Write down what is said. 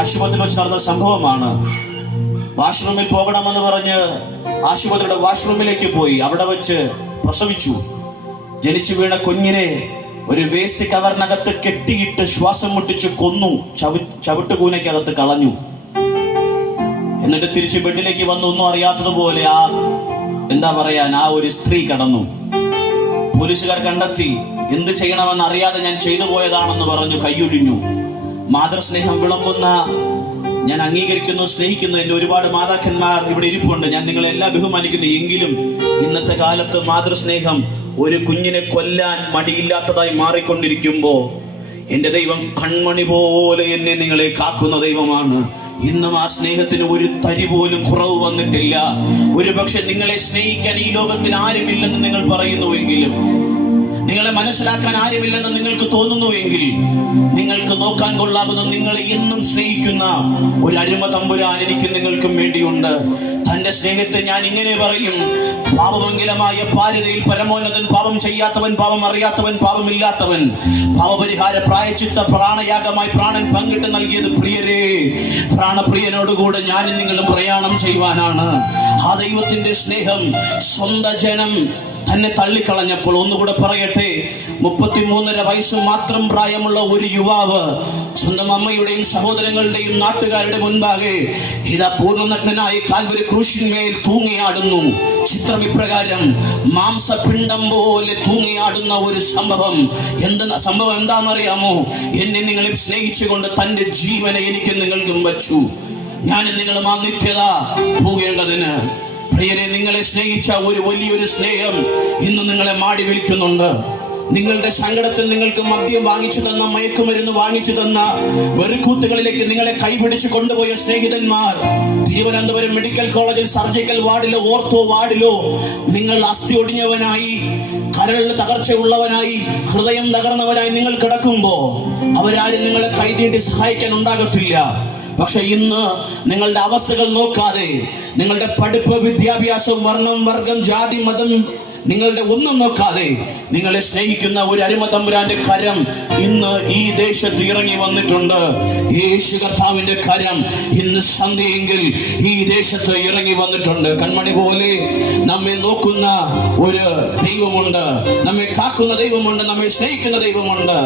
ആശുപത്രിയിൽ വെച്ച് നടന്ന സംഭവമാണ്. വാഷ്റൂമിൽ പോകണമെന്ന് പറഞ്ഞ് ആശുപത്രിയുടെ വാഷ്റൂമിലേക്ക് പോയി. അവിടെ വെച്ച് പ്രസവിച്ചു. ജനിച്ചു വീണ കുഞ്ഞിനെ ഒരു വേസ്റ്റ് കവറിനകത്ത് കെട്ടിയിട്ട് ശ്വാസം മുട്ടിച്ച് കൊന്നു. ചവിട്ടുകൂനയ്ക്കകത്ത് കളഞ്ഞു. എന്നിട്ട് തിരിച്ച് ബെഡിലേക്ക് വന്ന് ഒന്നും അറിയാത്തതുപോലെ ആ ഒരു സ്ത്രീ കടന്നു. പോലീസുകാർ കണ്ടെത്തി. എന്ത് ചെയ്യണമെന്ന് അറിയാതെ ഞാൻ ചെയ്തു പോയതാണെന്ന് പറഞ്ഞു കൈയൊഴിഞ്ഞു. മാതൃസ്നേഹം വിളമ്പുന്ന, ഞാൻ അംഗീകരിക്കുന്നു, സ്നേഹിക്കുന്നു. എന്റെ ഒരുപാട് മാതാക്കന്മാർ ഇവിടെ ഇരിപ്പുണ്ട്. ഞാൻ നിങ്ങളെ എല്ലാം ബഹുമാനിക്കുന്നു. എങ്കിലും ഇന്നത്തെ കാലത്ത് മാതൃസ്നേഹം ഒരു കുഞ്ഞിനെ കൊല്ലാൻ മടിയില്ലാത്തതായി മാറിക്കൊണ്ടിരിക്കുമ്പോ എന്റെ ദൈവം കൺമണി പോലെ എന്നെ നിങ്ങളെ കാക്കുന്ന ദൈവമാണ്. ഇന്നും ആ സ്നേഹത്തിന് ഒരു തരി പോലും കുറവ് വന്നിട്ടില്ല. ഒരുപക്ഷെ നിങ്ങളെ സ്നേഹിക്കാൻ ഈ ലോകത്തിൽ ആരുമില്ലെന്ന് നിങ്ങൾ പറയുന്നുവെങ്കിലും, നിങ്ങളെ മനസ്സിലാക്കാൻ ആരുമില്ലെന്ന് നിങ്ങൾക്ക് തോന്നുന്നുവെങ്കിൽ, നിങ്ങൾക്ക് നോക്കാൻ കൊള്ളാകുന്ന നിങ്ങളെ ഇന്നും സ്നേഹിക്കുന്ന ഒരു അരുമ തമ്പുരാൻ എനിക്കും നിങ്ങൾക്കും വേണ്ടിയുണ്ട്. തന്റെ സ്നേഹത്തെ ഞാൻ ഇങ്ങനെ പറയും: പാപമംഗലമായ പാരിതയിൽ പരമോന്നതൻ, പാപം ചെയ്യാത്തവൻ, പാപം അറിയാത്തവൻ, പാപമില്ലാത്തവൻ, പാപപരിഹാര പ്രായച്ചിത്ത പ്രാണയാഗമായി പ്രാണൻ പങ്കിട്ട് നൽകിയത് പ്രിയരേ. പ്രാണപ്രിയനോടുകൂടെ ഞാനും നിങ്ങളും പ്രയാണം ചെയ്യുവാനാണ്. ആ ദൈവത്തിന്റെ സ്നേഹം സ്വന്തം ജനം തന്നെ തള്ളിക്കളഞ്ഞപ്പോൾ, ഒന്നുകൂടെ പറയട്ടെ, 33.5 വയസ്സ് മാത്രം പ്രായമുള്ള ഒരു യുവാവ് സ്വന്തം അമ്മയുടെയും സഹോദരങ്ങളുടെയും നാട്ടുകാരുടെ മുൻപാകെ ഇതാ പൂർണ്ണനഗ്നനായി കാൽവരി ക്രൂശിന്മേൽ തൂങ്ങിയാടുന്നു. ചിത്രം ഇപ്രകാരം: മാംസപിണ്ഡം പോലെ തൂങ്ങിയാടുന്ന ഒരു സംഭവം. സംഭവം എന്താണെന്നറിയാമോ? എന്നെ നിങ്ങളെ സ്നേഹിച്ചുകൊണ്ട് തന്റെ ജീവനെ എനിക്കും നിങ്ങൾക്കും വച്ചു. ഞാനും നിങ്ങളും ആ നിത്യത പോകേണ്ടതിന്. പ്രിയരെ, നിങ്ങളെ സ്നേഹിച്ച ഒരു വലിയൊരു സ്നേഹം ഇന്ന് നിങ്ങളെ മാടി വിളിക്കുന്നുണ്ട്. നിങ്ങളുടെ സങ്കടത്തിൽ നിങ്ങൾക്ക് മദ്യം വാങ്ങിച്ചു തന്ന, മയക്കുമരുന്ന് വാങ്ങിച്ചു തന്ന, വെറുക്കൂത്തുകളിലേക്ക് നിങ്ങളെ കൈപിടിച്ച് കൊണ്ടുപോയ സ്നേഹിതന്മാർ തിരുവനന്തപുരം മെഡിക്കൽ കോളേജിൽ സർജിക്കൽ വാർഡിലോ ഓർത്തോ വാർഡിലോ നിങ്ങൾ അസ്ഥി ഒടിഞ്ഞവനായി, കരളിൽ തകർച്ചയുള്ളവനായി, ഹൃദയം തകർന്നവനായി നിങ്ങൾ കിടക്കുമ്പോ അവരാരും നിങ്ങളെ കൈനീട്ടി സഹായിക്കാൻ ഉണ്ടാകത്തില്ല. പക്ഷെ ഇന്ന് നിങ്ങളുടെ അവസ്ഥകൾ നോക്കാതെ, നിങ്ങളുടെ പഠിപ്പ്, വിദ്യാഭ്യാസം, വർണ്ണം, വർഗം, ജാതി, മതം, നിങ്ങളുടെ ഒന്നും നോക്കാതെ നിങ്ങളെ സ്നേഹിക്കുന്ന ഒരു അരുമ തമ്പുരാന്റെ കരം ഇന്ന് ഈ ദേശത്ത് ഇറങ്ങി വന്നിട്ടുണ്ട്. യേശു കർത്താവിന്റെ കരം ഇന്ന് സന്ധ്യയെങ്കിൽ ഈ ദേശത്ത് ഇറങ്ങി വന്നിട്ടുണ്ട്. കൺമണി പോലെ നമ്മെ നോക്കുന്ന ഒരു ദൈവമുണ്ട്, നമ്മെ കാക്കുന്ന ദൈവമുണ്ട്, നമ്മെ സ്നേഹിക്കുന്ന ദൈവമുണ്ട്.